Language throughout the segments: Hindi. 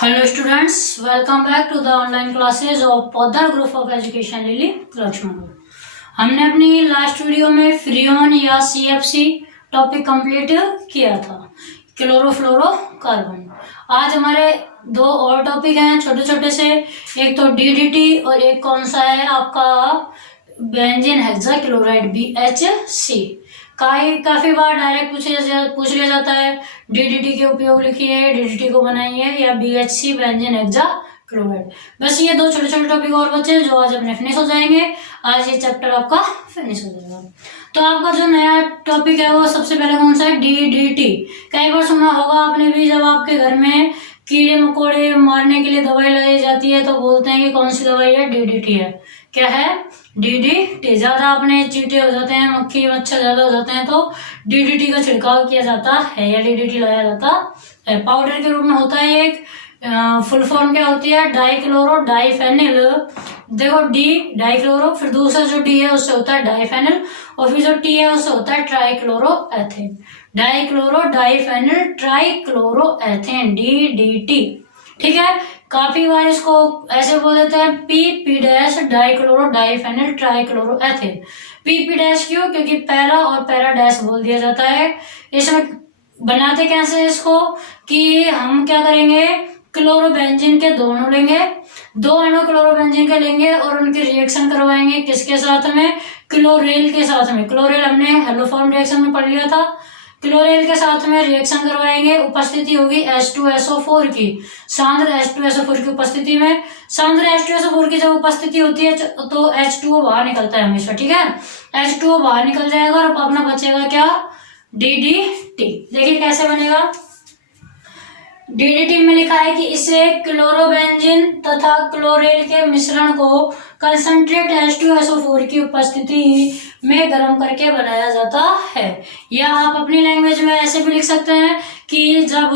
Hello students, welcome back to the online classes of Poddar Group of Education Lily Lakshman। हमने अपनी लास्ट वीडियो में फ्रीऑन या CFC टॉपिक कंप्लीट किया था, क्लोरोफ्लोरोकार्बन। आज हमारे दो और टॉपिक हैं छोटे छोटे से, एक तो DDT और एक कौन सा है आपका बेंजीन हेक्साक्लोराइड BHC। काफी बार डायरेक्ट पूछ लिया जाता है DDT के उपयोग लिखिए, DDT को बनाइए, या BHC बेंजीन हेक्साक्लोराइड। बस ये दो छोटे छोटे टॉपिक और बचे जो आज अपने फिनिश हो जाएंगे। आज ये चैप्टर आपका फिनिश हो जाएगा। तो आपका जो नया टॉपिक है वो सबसे पहले कौन सा है? DDT। कई बार सुना होगा आपने भी, जब आपके घर में कीड़े मकोड़े मारने के लिए दवाई लगाई जाती है तो बोलते हैं कि कौन सी दवाई है? DDT है। क्या है? DDT। ज्यादा अपने चींटे हो जाते हैं, मक्खी मच्छर ज्यादा हो जाते हैं तो DDT का छिड़काव किया जाता है या DDT लगाया जाता है। पाउडर के रूप में होता है एक, फुल फॉर्म क्या होती है? Dichloro diphenyl. देखो डी डाइक्लोरो, फिर दूसरा जो डी है उससे होता है डाइफेनिल, और फिर जो टी है उससे होता है trichloroethane. Dichloro diphenyl trichloroethane, DDT। ठीक है, काफी बार इसको ऐसे बोल देते हैं PP dash dichloro diphenyl trichloroethane. PP dash क्यों? क्योंकि पैरा और पैरा डैश बोल दिया जाता है। इसमें बनाते कैसे इसको कि हम क्या करेंगे, क्लोरोबेंजीन के दोनों लेंगे, दो अणु क्लोरोबेंजीन के लेंगे और उनके रिएक्शन करवाएंगे। किसके साथ में? क्लोरेल के साथ में। क्लोरेल हमने हेलोफॉर्म रिएक्शन में पढ़ लिया था। क्लोरेल के साथ में रिएक्शन करवाएंगे, उपस्थिति होगी H2SO4 की, सांद्र H2SO4 की उपस्थिति में। सांद्र H2SO4 की जब उपस्थिति होती है तो H2O बाहर निकलता है हमेशा। ठीक है, H2O बाहर निकल जाएगा और अपना बचेगा क्या? DDT। देखिए कैसे बनेगा। DDT में लिखा है कि इसे क्लोरोबेंजीन तथा क्लोरेल के मिश्रण को कंसंट्रेट H2SO4 की उपस्थिति में गर्म करके बनाया जाता है। या आप अपनी लैंग्वेज में ऐसे भी लिख सकते हैं कि जब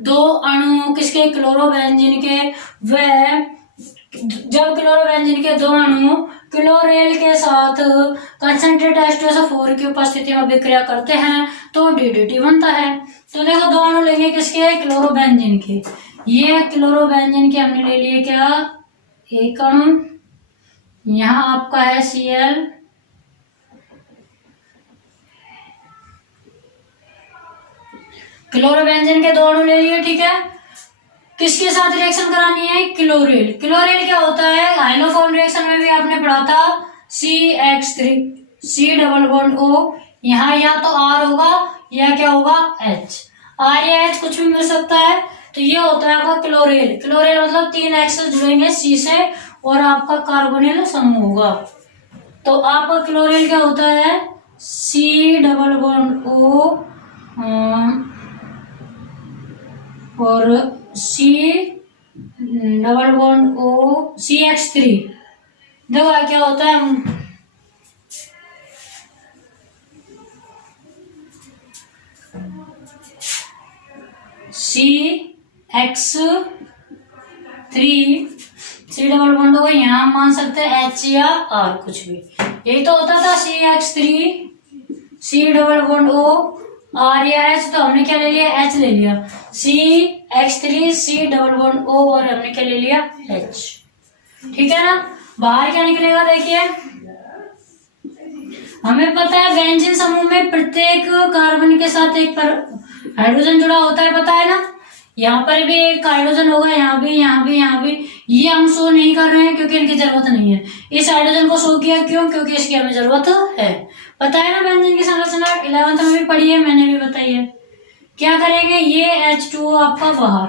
दो अणु किसके? क्लोरोबेंजीन के, जब क्लोरोबेंजीन के दो अणु क्लोरेल के साथ कंसंट्रेट H2SO4 की उपस्थिति में विक्रिया करते हैं तो DDT बनता है। तो देखो दो अणु लेंगे किसके? क्लोरोबेंजीन के। ये क्लोरोबेंजीन के हमने ले लिए क्या? एक अणु, यहाँ आपका है Cl, क्लोरोबेंजीन के दो अणु ले लिए। ठीक है, किसके साथ रिएक्शन करानी है? क्लोरेल। क्लोरेल क्या होता है? हाइलोफॉर्म रिएक्शन में भी आपने पढ़ा था CH3, C double bond O, यहाँ या तो R होगा या क्या होगा? H। R या H कुछ भी मिल सकता है। तो ये होता है आपका क्लोरेल। क्लोरेल मतलब 3 एक्सेस जुड़ेंगे C से और आपका कार्बोनिल समूह होगा। तो आपका क्लोरेल क्या होता है? C डबल बॉन्ड O और C double bond O CH3। देखो क्या होता है, CH3, C डबल बॉन्ड हो, यहाँ मान सकते हैं H या R, कुछ भी। यही तो होता था CH3, C double bond O, R या H। तो हमने क्या ले लिया? H ले लिया। CH3, C double bond O और हमने क्या ले लिया? H। ठीक है ना। बाहर क्या निकलेगा? देखिए हमें पता है बेंजीन समूह में प्रत्येक कार्बन के साथ एक पर हाइड्रोजन जुड़ा होता है, पता है ना। यहाँ पर भी एक हाइड्रोजन होगा, यहाँ भी, यहाँ भी, यहाँ भी। ये हम शो नहीं कर रहे हैं क्योंकि इनकी जरूरत नहीं है। इस हाइड्रोजन को शो किया क्यों? क्योंकि इसकी हमें जरूरत है। पता है ना बेंजीन की संरचना 11th में भी पढ़ी है, मैंने भी बताई है। क्या करेंगे? ये H2O आपका बाहर,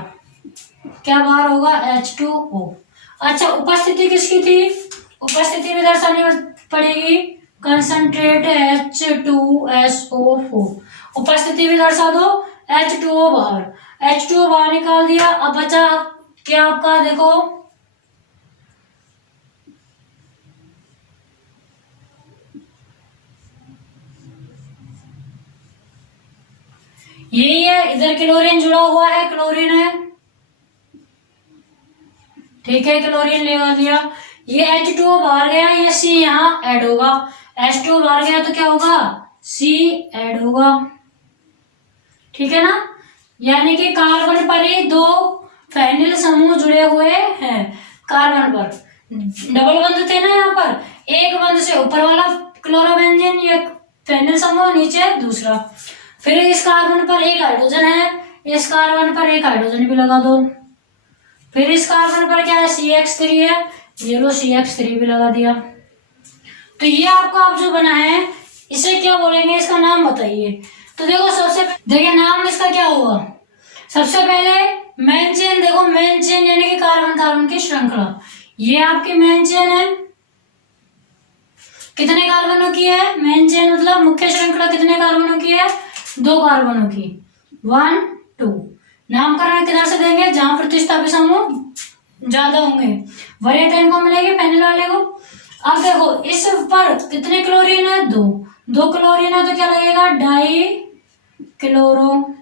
क्या बाहर होगा? H2O। अच्छा, उपस्थिति किसकी थी? उपस्थिति भी दर्शानी पड़ेगी, कंसंट्रेट H2SO4। उपस्थिति भी दर्शा दो। H2O बाहर, H2O बाहर निकाल दिया। अब बचा क्या आपका? देखो यही है, इधर क्लोरीन जुड़ा हुआ है, क्लोरीन है। ठीक है, क्लोरीन ले लिया। ये H2O बाहर गया, ये C यहाँ ऐड होगा। H2O बाहर गया तो क्या होगा? C ऐड होगा। ठीक है ना। यानी कि कार्बन पर ही दो फेनिल समूह समूह जुड़े हुए हैं कार्बन पर। डबल बंध थे ना यहाँ पर, एक बंध से ऊपर वाला क्लोरोबेंजीन ये फेनिल समूह, नीचे दूसरा। फिर इस कार्बन पर एक हाइड्रोजन है, इस कार्बन पर एक हाइड्रोजन भी लगा दो। फिर इस कार्बन पर क्या है, CH3 है, ये लो CH3 भी लगा दिया। तो ये आपका आप जो बना है इसे क्या बोलेंगे, इसका नाम बताइए। तो देखो सबसे देखिए नाम इसका क्या हुआ, सबसे पहले मेन चेन। देखो मेन चेन यानी कि कार्बन कार्बन की श्रृंखला, ये आपकी मेन चेन है। कितने कार्बनों की है मेन चेन, मतलब मुख्य श्रृंखला कितने कार्बनों की है, 2 कार्बनों की, 1 2। नामकरण किधर से देंगे, जहां प्रतिस्थापित समूह ज्यादा होंगे, वरीयता इनको मिलेगी फेनिल वाले को। अब देखो इस पर कितने क्लोरीन है, 2 क्लोरीन है, तो क्या लगेगा, डाई क्लोरो।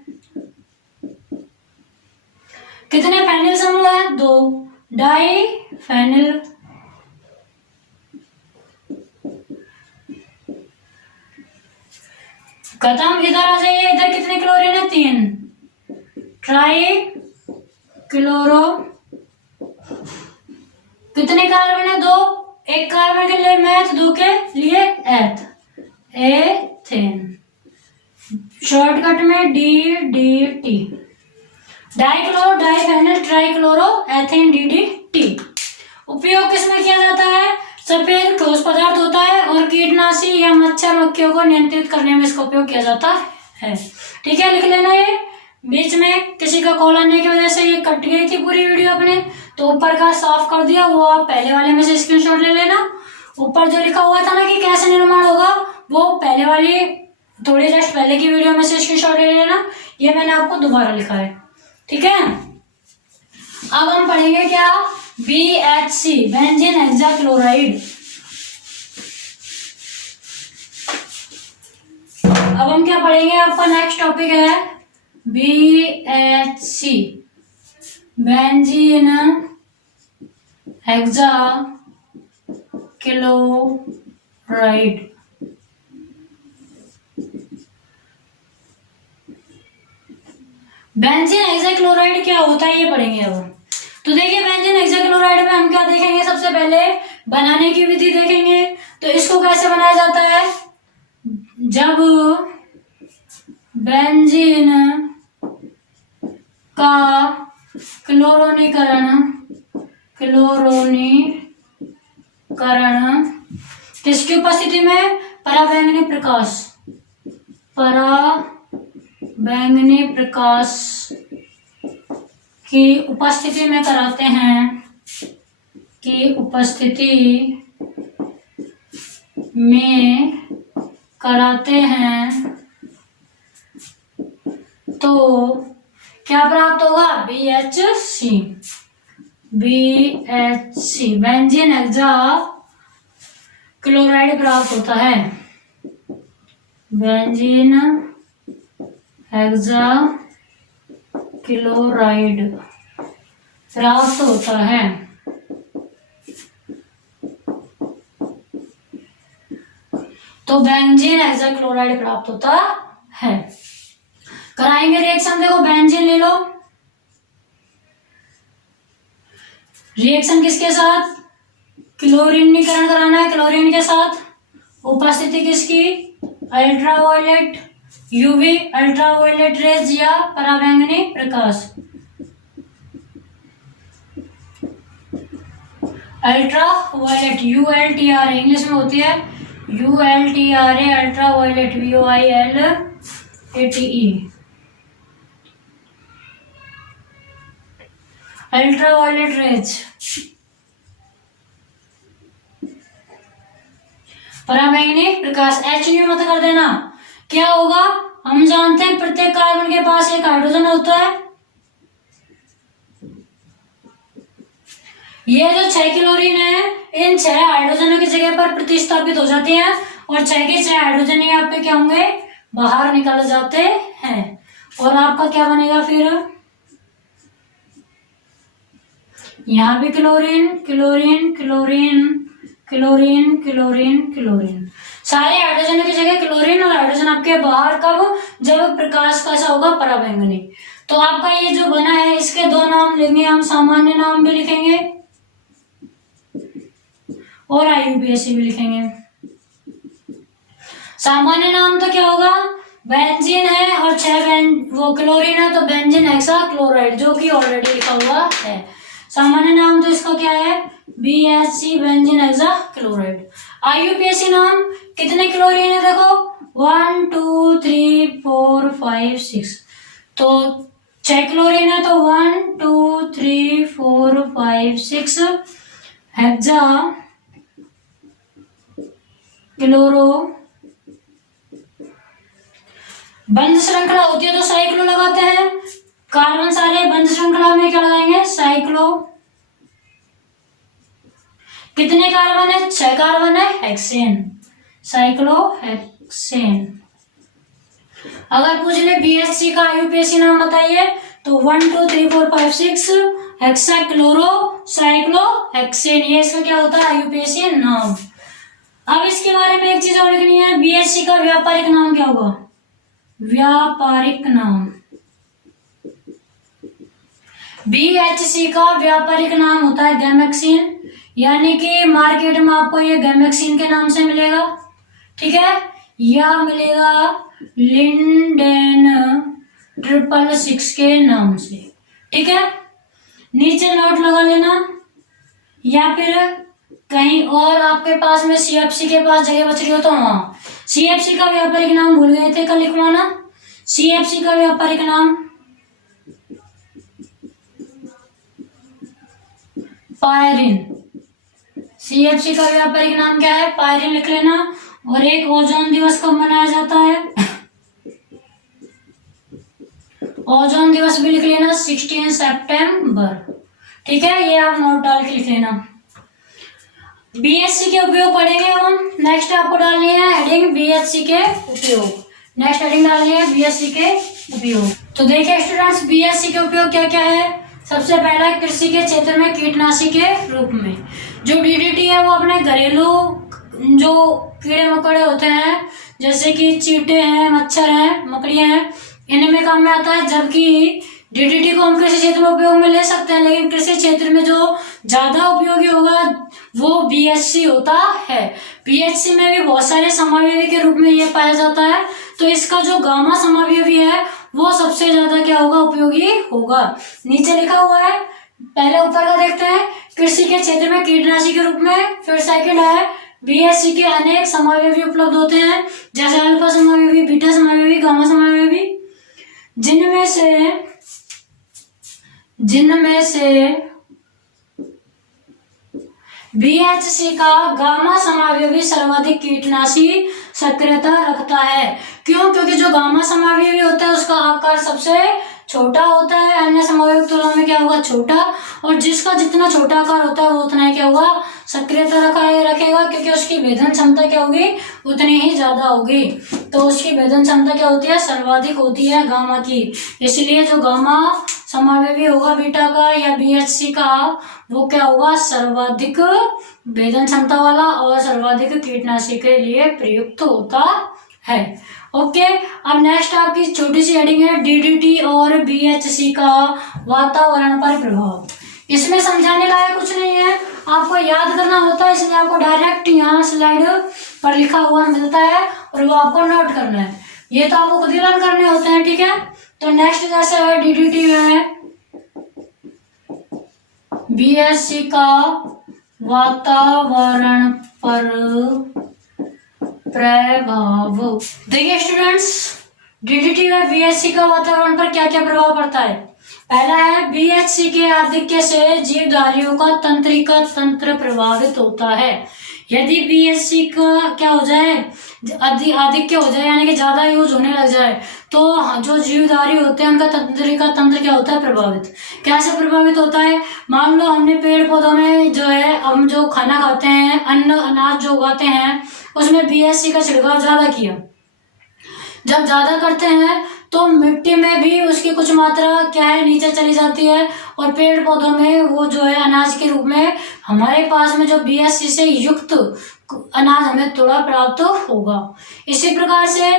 कितने फेनिल समूह है, 2, डाई फेनिल। खत्म, इधर आ जाइए, इधर कितने क्लोरीन है, 3, ट्राई क्लोरो। कितने कार्बन है, 2, एक कार्बन के लिए मैथ, 2 के लिए एथ, एथेन। शॉर्टकट में DDT, dichloro diphenyl trichloro ethane DDT। उपयोग किसमें किया जाता है, सफेद ठोस पदार्थ होता है और कीटनाशी या मच्छर मक्खियों को नियंत्रित करने में इसका उपयोग किया जाता है। ठीक है, लिख लेना। ये बीच में किसी का कॉल आने की वजह से ये कट गई थी पूरी वीडियो अपने, तो ऊपर का साफ कर दिया, वो आप पहले वाले में से स्क्रीनशॉट ले लेना। ऊपर जो लिखा हुआ था ना कि कैसे निर्माण होगा, वो पहले वाली थोड़ी जस्ट पहले की वीडियो में से स्क्रीनशॉट ले लेना, ये मैंने आपको दोबारा लिखा है। ठीक है, अब हम पढ़ेंगे क्या, BHC बेंजीन हेक्साक्लोराइड। अब हम क्या पढ़ेंगे, आपका नेक्स्ट टॉपिक है BHC benzene hexachloride. Benzene hexachloride क्या होता है ये पढ़ेंगे अब। तो देखिए बेंजीन हेक्साक्लोराइड में हम क्या देखेंगे, सबसे पहले बनाने की विधि देखेंगे। तो इसको कैसे बनाया जाता है, जब बेंजीन का क्लोरोनीकरण किसकी उपस्थिति में, पराबैंगनी प्रकाश की उपस्थिति में कराते हैं, तो क्या प्राप्त होगा, BHC बेंजीन हेक्साक्लोराइड प्राप्त होता है, बेंजीन हेक्साक्लोराइड प्राप्त होता है। तो बेंजीन हेक्साक्लोराइड प्राप्त होता है। कराएंगे रिएक्शन, देखो बेंजीन ले लो, रिएक्शन किसके साथ, क्लोरीनीकरण कराना है, क्लोरीन के साथ। उपस्थिति किसकी, अल्ट्रावायलेट UV अल्ट्रावायलेट रेज या पराबैंगनी प्रकाश। अल्ट्रावायलेट ULTRA इंग्लिश में होती है, ULTRA ultraviolet VOILATE ultraviolet rays. पराबैंगनी प्रकाश, HU मत कर देना। क्या होगा, हम जानते हैं प्रत्येक कार्बन के पास एक हाइड्रोजन होता है। ये जो 6 क्लोरीन है, इन 6 हाइड्रोजनों की जगह पर प्रतिस्थापित हो जाती हैं और 6 के 6 हाइड्रोजन यहाँ पे क्या होंगे, बाहर निकल जाते हैं। और आपका क्या बनेगा फिर, यहाँ भी chlorine chlorine chlorine chlorine chlorine chlorine, सारे हाइड्रोजन की जगह क्लोरीन, और हाइड्रोजन आपके बाहर कब, जब प्रकाश कैसा होगा, पराबैंगनी। तो आपका ये जो बना है इसके दो नाम लेंगे हम, सामान्य नाम भी लिखेंगे और IUPAC भी लिखेंगे। सामान्य नाम तो क्या होगा, बेंजीन है और 6 वो क्लोरीन है तो बेंजीन हेक्साक्लोराइड, जो कि ऑलरेडी लिखा हुआ है। सामान्य नाम तो इसका क्या है, BHC बेंजीन हेक्साक्लोराइड। IUPAC नाम कितने क्लोरीन है देखो, 1 2 3 4 5 6, तो 6 क्लोरीन है तो 1 2 3 4 5 6 हेक्सा क्लोरो। बंध श्रृंखला होती है तो साइक्लो लगाते हैं, कार्बन सारे बंध श्रृंखला में क्या लगाएंगे, साइक्लो। कितने कार्बन है, 6 कार्बन है, हेक्सेन, साइक्लोहेक्सेन। अगर पूछ ले BHC का IUPAC नाम बताइए तो 1 2 3 4 5 6 हेक्साक्लोरो साइक्लोहेक्सेन, ये इसका क्या होता है, IUPAC नाम। अब इसके बारे में एक चीज और लिखनी है, BHC का व्यापारिक नाम क्या होगा, व्यापारिक नाम। BHC का व्यापारिक नाम होता है गैमेक्सिन, यानी कि मार्केट में आपको ये गैमेक्सिन के नाम से मिलेगा, ठीक है, या मिलेगा लिंडेन 666 के नाम से, ठीक है। नीचे नोट लगा लेना, या फिर कहीं और आपके पास में CFC के पास जगह बच रही हो तो वहां CFC का व्यापारिक नाम भूल गए थे, कल लिखवाना। CFC का व्यापारिक नाम पायरिन, CFC का व्यापारिक नाम क्या है, पायरिन लिख लेना। और एक ओजोन दिवस कब मनाया जाता है, ओजोन दिवस भी लिख लेना, 16 सितंबर, ठीक है, ये आप नोट डाल के लिख लेना। BHC के उपयोग पढ़ेंगे हम। नेक्स्ट आपको डालनी है हेडिंग BHC के उपयोग, नेक्स्ट हेडिंग डालनी है BHC के उपयोग। तो देखिए स्टूडेंट्स, BHC के उपयोग क्या क्या है। सबसे पहला, कृषि के क्षेत्र में कीटनाशी के रूप में। जो DDT है वो अपने घरेलू जो कीड़े मकोड़े होते हैं, जैसे कि चींटे हैं, मच्छर हैं, मकड़ियां हैं, इनमें काम में आता है। जबकि DDT को हम कृषि क्षेत्र में उपयोग में ले सकते हैं, लेकिन कृषि क्षेत्र में जो ज्यादा उपयोगी होगा वो BHC होता है। BHC में भी बहुत सारे समावयवी के रूप में ये पाया जाता है, तो इसका जो गामा समावयवी है वो सबसे ज्यादा क्या होगा, उपयोगी होगा। नीचे लिखा हुआ है, पहले ऊपर का देखते हैं, कृषि के क्षेत्र में कीटनाशी के रूप में। फिर सेकंड है, BHC के अनेक समावयवी उपलब्ध होते हैं, जैसे अल्फा समावयवी, बीटा समावयवी, गामा समावयवी, जिनमें से BHC का गामा समावयवी सर्वाधिक कीटनाशी सक्रियता रखता है। क्यों? क्योंकि जो गामा समावयवी होता है उसका आकार सबसे छोटा होता है, अन्य समावयवी तुलना में क्या होगा, छोटा, और जिसका जितना छोटा आकार होता है वो उतना ही क्या होगा, सक्रियता रखेगा, क्योंकि उसकी भेदन क्षमता क्या होगी, उतनी ही ज्यादा होगी। तो उसकी भेदन क्षमता क्या होती है, सर्वाधिक होती है गामा की। इसलिए जो गामा समावयवी होगा बीटा का या BHC का, वो क्या होगा, सर्वाधिक भेदन क्षमता वाला और सर्वाधिक कीटनाशी के लिए प्रयुक्त होता है। ओके, अब नेक्स्ट आपकी छोटी सी हेडिंग है DDT और BHC का वातावरण पर प्रभाव। इसमें समझाने लायक कुछ नहीं है, आपको याद करना होता है, इसलिए आपको डायरेक्ट यहाँ स्लाइड पर लिखा हुआ मिलता है और वो आपको नोट करना है। ये तो आपको खुद ही लर्न करने होते हैं, ठीक है। तो नेक्स्ट जैसे है DDT है BHC का वातावरण पर प्रभाव। देखिए स्टूडेंट्स, DDT में BHC का वातावरण पर क्या क्या प्रभाव पड़ता है। पहला है, BHC के आधिक्य से जीवधारियों का तंत्रिका तंत्र प्रभावित होता है। यदि BHC का क्या हो जाए, आधिक्य हो जाए, यानी कि ज्यादा यूज होने लग जाए, तो जो जीवधारी होते हैं उनका तंत्रिका तंत्र क्या होता है, प्रभावित। कैसे प्रभावित होता है, मान लो हमने पेड़ पौधों में जो है, हम जो खाना खाते हैं, अन्न अनाज जो उगाते हैं, उसमें BHC का छिड़काव ज्यादा किया। जब ज्यादा करते हैं तो मिट्टी में भी उसकी कुछ मात्रा क्या है, नीचे चली जाती है, और पेड़ पौधों में वो जो है अनाज के रूप में हमारे पास में जो BHC से युक्त अनाज हमें थोड़ा प्राप्त होगा। इसी प्रकार से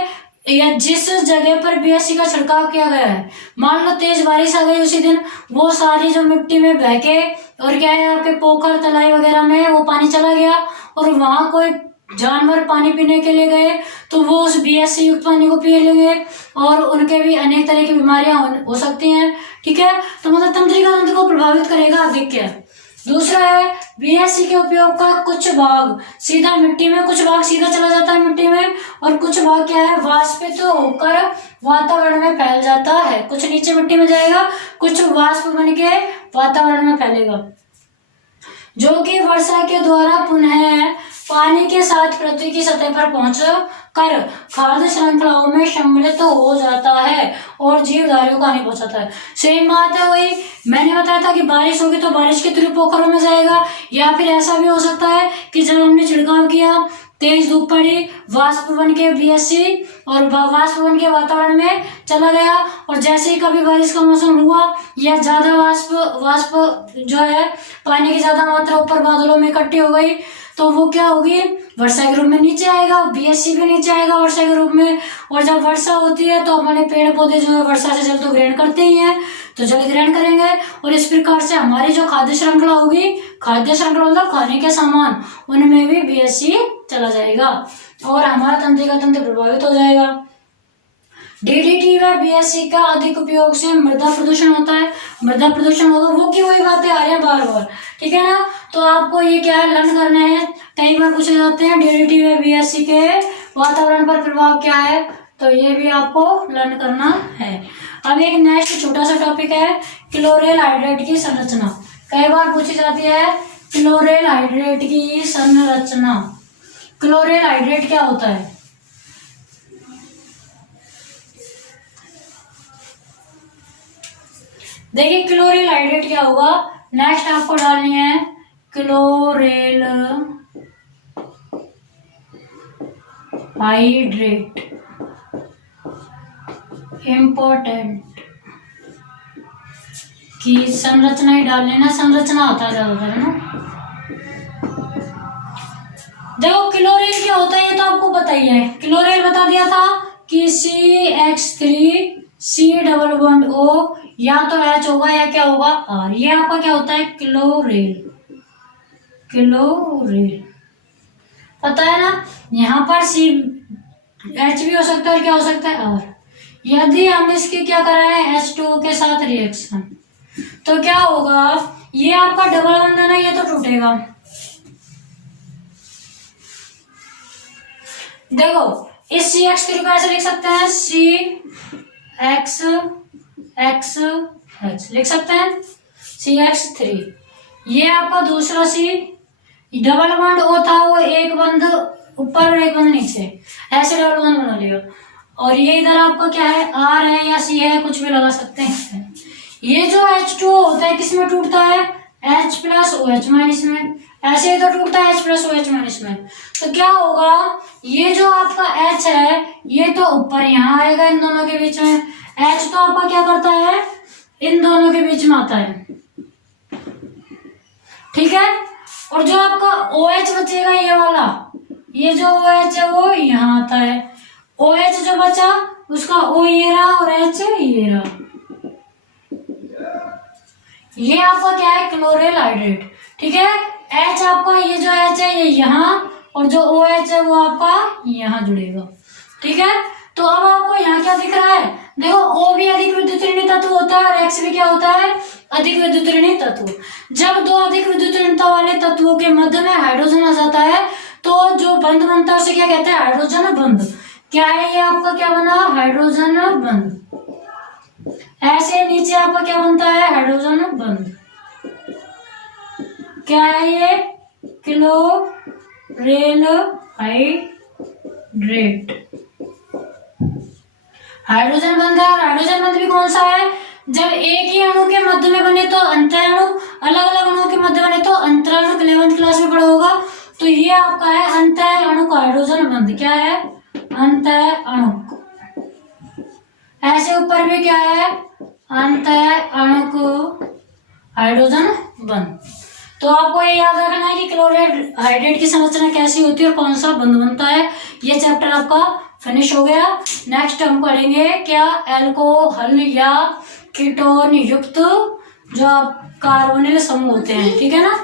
या जिस जगह पर बीएससी का छिड़काव किया गया है, मान लो तेज बारिश आ गई उसी दिन, वो सारी जो मिट्टी में बह के और क्या है आपके पोखर तलाई वगैरह में वो पानी चला गया और वहां कोई जानवर पानी पीने के लिए गए तो वो उस बीएससी युक्त पानी को पी लेंगे और उनके भी अनेक तरह की बीमारियां हो सकती हैं। ठीक है, तो मतलब तंत्रिका तंत्र को प्रभावित करेगा अधिक। दूसरा है बीएससी के उपयोग का कुछ भाग सीधा मिट्टी में, कुछ भाग सीधा चला जाता है मिट्टी में और कुछ भाग क्या है वाष्पित होकर वातावरण में फैल जाता है। कुछ नीचे मिट्टी में जाएगा, कुछ वाष्प बन के वातावरण में फैलेगा, जो कि वर्षा के द्वारा पुनः पानी के साथ पृथ्वी की सतह पर पहुंच कर खाद्य श्रृंखलाओं में सम्मिलित हो जाता है और जीवधारियों को हानि पहुंचाता है। सेम बात है वही मैंने बताया था कि बारिश होगी तो बारिश के थ्रू पोखरों में जाएगा, या फिर ऐसा भी हो सकता है कि जब हमने छिड़काव किया तेज धूप पड़ी, वाष्प बन के बीएससी और वाष्प बन के वातावरण में चला गया और जैसे ही कभी बारिश का मौसम हुआ या ज्यादा वाष्प जो है पानी की ज्यादा मात्रा ऊपर बादलों में इकट्ठी हो गई तो वो क्या होगी वर्षा के रूप में नीचे आएगा, बीएससी भी नीचे आएगा वर्षा के रूप में। और जब वर्षा होती है तो हमारे पेड़ पौधे जो है वर्षा से जल तो ग्रहण करते ही हैं, तो जल ग्रहण करेंगे और इस प्रकार से हमारी जो खाद्य श्रृंखला होगी, खाद्य श्रृंखला मतलब खाने के सामान, उनमें भी बीएससी चला जाएगा और हमारा तंत्रिका तंत्र प्रभावित हो जाएगा। डीडीटी व बीएससी का अधिक उपयोग से मृदा प्रदूषण होता है। मृदा प्रदूषण होगा वो की वही बातें आ रही है बार बार, ठीक है ना। तो आपको ये क्या है लर्न करना है, कई बार पूछे जाते हैं डीडीटी व बीएससी के वातावरण पर प्रभाव क्या है, तो ये भी आपको लर्न करना है। अब एक नेक्स्ट छोटा सा टॉपिक है क्लोरेल हाइड्रेट की संरचना। कई बार पूछी जाती है क्लोरेल हाइड्रेट की संरचना। क्लोरेल हाइड्रेट क्या होता है? देखिए क्लोरेल हाइड्रेट क्या होगा, नेक्स्ट आपको डालनी है क्लोरेल हाइड्रेट, इंपॉर्टेंट की संरचना ही डाल लेना, संरचना आता है ज्यादातर है ना। देखो क्लोरेल क्या होता है ये तो आपको पता ही है, क्लोरेल बता दिया था कि CH3C डबल बॉन्ड O या तो H होगा या क्या होगा R, ये आपका क्या होता है क्लोरेल। क्लोरेल पता है ना, यहाँ पर H भी हो सकता है और क्या हो सकता है R। यदि हम इसकी क्या कराएं H2O के साथ रिएक्शन तो क्या होगा, ये आपका डबल बॉन्ड है ना, ये तो टूटेगा। देखो इस CH3 को ऐसे लिख सकते हैं CXH लिख सकते हैं CH3। ये आपका दूसरा C डबल बॉन्ड O था, वो एक बंद ऊपर और एक बंद नीचे, ऐसे डबल बॉन्ड बना लिया। और ये इधर आपका क्या है R है या C है, कुछ भी लगा सकते हैं। ये जो H2O होता है किसमें टूटता है H प्लस OH माइनस में, ऐसे ही तो टूटता है H प्लस OH माइनस में। तो क्या होगा, ये जो आपका H है ये तो ऊपर यहाँ आएगा इन दोनों के बीच में, H तो आपका क्या करता है इन दोनों के बीच में आता है, ठीक है। और जो आपका OH बचेगा ये वाला, ये जो OH है वो यहाँ आता है, OH जो बचा उसका O ये रहा और H ये रहा। ये आपका क्या है क्लोरेल हाइड्रेट, ठीक है। H आपका ये जो H है ये यहाँ और जो OH है वो आपका यहाँ जुड़ेगा, ठीक है। तो अब आपको यहाँ क्या दिख रहा है, देखो O भी अधिक विद्युत ऋणी तत्व होता है और X भी क्या होता है अधिक विद्युत ऋणी तत्व। जब दो अधिक विद्युत ऋणता वाले तत्वों के मध्य में हाइड्रोजन आ जाता है तो जो बंध बनता है उसे क्या कहते हैं हाइड्रोजन बंध। क्या है ये आपका क्या बना हाइड्रोजन बंध। ऐसे नीचे आपका क्या बनता है हाइड्रोजन बंध। क्या है ये क्लोरेल हाइड्रेट, हाइड्रोजन बंध है। और हाइड्रोजन बंध भी कौन सा है, जब एक ही अणु के मध्य में बने तो अंतर अणु, अलग अलग अणुओं के मध्य बने तो अंतर अणु। 11th क्लास में पढ़ा होगा। तो ये आपका है अंतर अणु का हाइड्रोजन बंध। क्या है अंतर अणु, ऐसे ऊपर भी क्या है अंतर अणु को हाइड्रोजन बंध। तो आपको ये याद रखना है कि क्लोरेल हाइड्रेट की संरचना कैसी होती है और कौन सा बंध बनता है, ये चैप्टर आपका फिनिश हो गया। नेक्स्ट हम पढ़ेंगे क्या अल्कोहल या कीटोन युक्त जो कार्बोनिल समूह होते हैं, ठीक है ना।